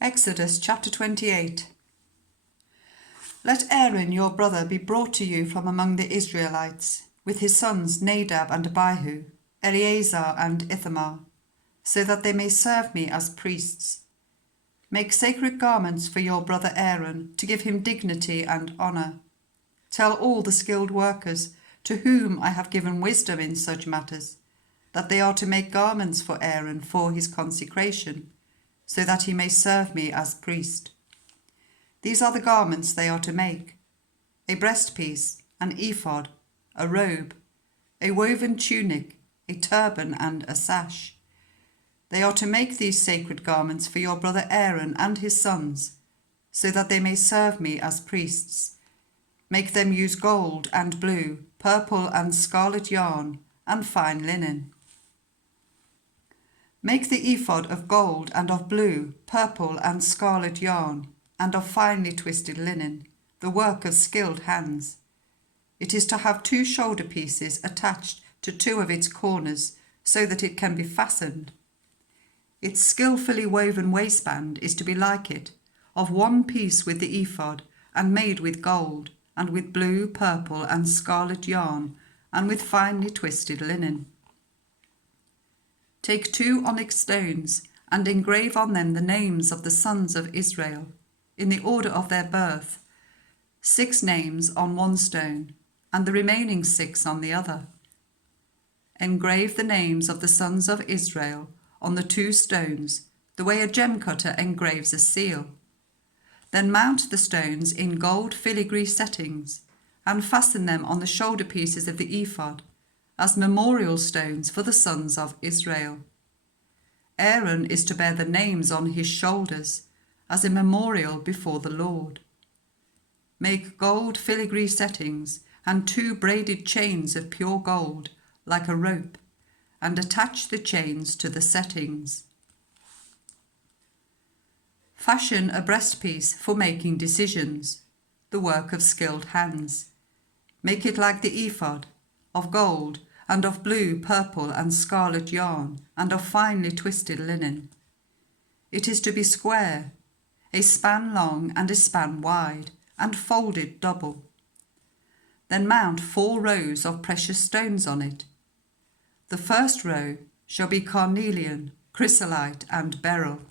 Exodus chapter 28. Let Aaron your brother be brought to you from among the Israelites, with his sons Nadab and Abihu, Eleazar and Ithamar, so that they may serve me as priests. Make sacred garments for your brother Aaron, to give him dignity and honour. Tell all the skilled workers, to whom I have given wisdom in such matters, that they are to make garments for Aaron for his consecration, so that he may serve me as priest. These are the garments they are to make: a breastpiece, an ephod, a robe, a woven tunic, a turban and a sash. They are to make these sacred garments for your brother Aaron and his sons, so that they may serve me as priests. Make them use gold and blue, purple and scarlet yarn, and fine linen. Make the ephod of gold and of blue, purple and scarlet yarn, and of finely twisted linen, the work of skilled hands. It is to have 2 shoulder pieces attached to 2 of its corners, so that it can be fastened. Its skillfully woven waistband is to be like it, of 1 piece with the ephod, and made with gold, and with blue, purple and scarlet yarn, and with finely twisted linen. Take 2 onyx stones, and engrave on them the names of the sons of Israel, in the order of their birth, 6 names on 1 stone, and the remaining 6 on the other. Engrave the names of the sons of Israel on the 2 stones, the way a gem cutter engraves a seal. Then mount the stones in gold filigree settings, and fasten them on the shoulder pieces of the ephod, as memorial stones for the sons of Israel. Aaron is to bear the names on his shoulders, as a memorial before the Lord. Make gold filigree settings and 2 braided chains of pure gold, like a rope, and attach the chains to the settings. Fashion a breastpiece for making decisions, the work of skilled hands. Make it like the ephod, of gold, and of blue, purple and scarlet yarn, and of finely twisted linen. It is to be square, a span long and a span wide, and folded double. Then mount 4 rows of precious stones on it. The first row shall be carnelian, chrysolite and beryl.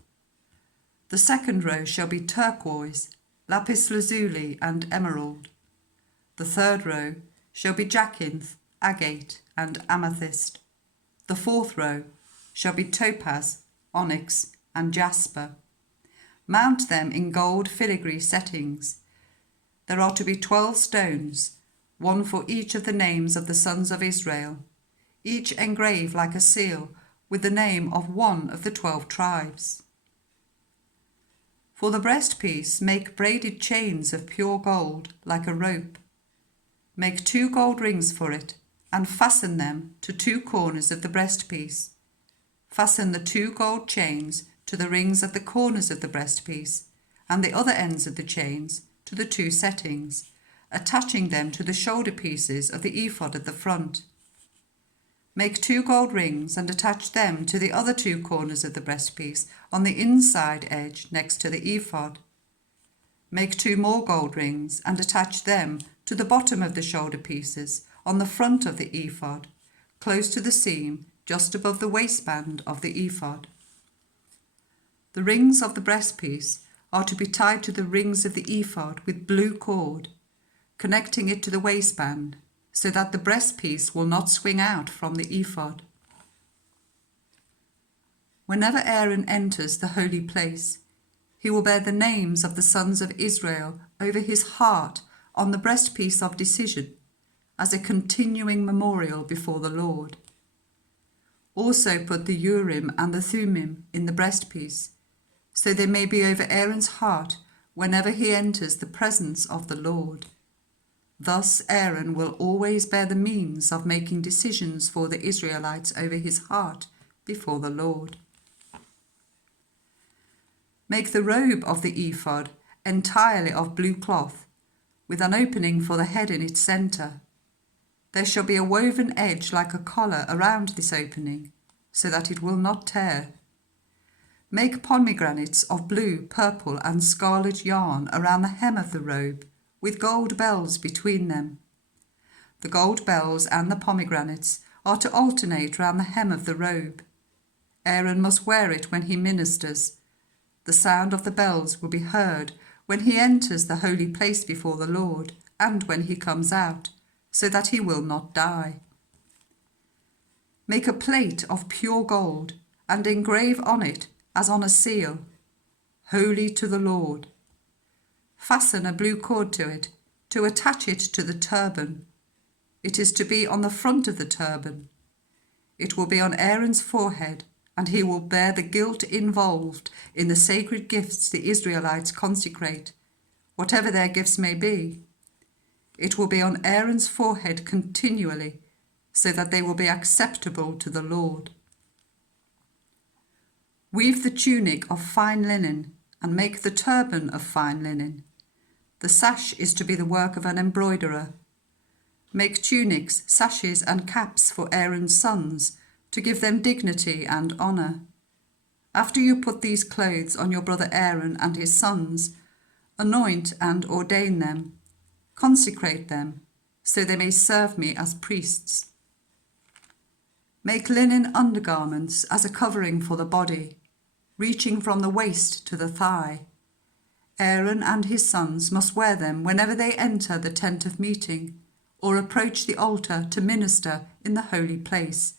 The second row shall be turquoise, lapis lazuli and emerald. The third row shall be jacinth, agate and amethyst. The 4th row shall be topaz, onyx and jasper. Mount them in gold filigree settings. There are to be 12 stones, 1 for each of the names of the sons of Israel, each engraved like a seal with the name of 1 of the 12 tribes. For the breastpiece, make braided chains of pure gold like a rope. Make 2 gold rings for it, and fasten them to 2 corners of the breastpiece. Fasten the 2 gold chains to the rings at the corners of the breastpiece, and the other ends of the chains to the 2 settings, attaching them to the shoulder pieces of the ephod at the front. Make 2 gold rings and attach them to the other 2 corners of the breastpiece on the inside edge next to the ephod. Make 2 more gold rings and attach them to the bottom of the shoulder pieces on the front of the ephod, close to the seam just above the waistband of the ephod. The rings of the breastpiece are to be tied to the rings of the ephod with blue cord, connecting it to the waistband, so that the breastpiece will not swing out from the ephod. Whenever Aaron enters the holy place, he will bear the names of the sons of Israel over his heart on the breastpiece of decision, as a continuing memorial before the Lord. Also put the Urim and the Thummim in the breastpiece, so they may be over Aaron's heart whenever he enters the presence of the Lord. Thus Aaron will always bear the means of making decisions for the Israelites over his heart before the Lord. Make the robe of the ephod entirely of blue cloth, with an opening for the head in its centre. There shall be a woven edge like a collar around this opening, so that it will not tear. Make pomegranates of blue, purple, and scarlet yarn around the hem of the robe, with gold bells between them. The gold bells and the pomegranates are to alternate round the hem of the robe. Aaron must wear it when he ministers. The sound of the bells will be heard when he enters the holy place before the Lord, and when he comes out, so that he will not die. Make a plate of pure gold, and engrave on it, as on a seal, Holy to the Lord. Fasten a blue cord to it, to attach it to the turban. It is to be on the front of the turban. It will be on Aaron's forehead, and he will bear the guilt involved in the sacred gifts the Israelites consecrate, whatever their gifts may be. It will be on Aaron's forehead continually, so that they will be acceptable to the Lord. Weave the tunic of fine linen, and make the turban of fine linen. The sash is to be the work of an embroiderer. Make tunics, sashes, and caps for Aaron's sons, to give them dignity and honour. After you put these clothes on your brother Aaron and his sons, anoint and ordain them, consecrate them, so they may serve me as priests. Make linen undergarments as a covering for the body, reaching from the waist to the thigh. Aaron and his sons must wear them whenever they enter the tent of meeting, or approach the altar to minister in the holy place,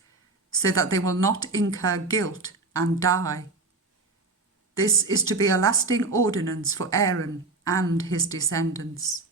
so that they will not incur guilt and die. This is to be a lasting ordinance for Aaron and his descendants.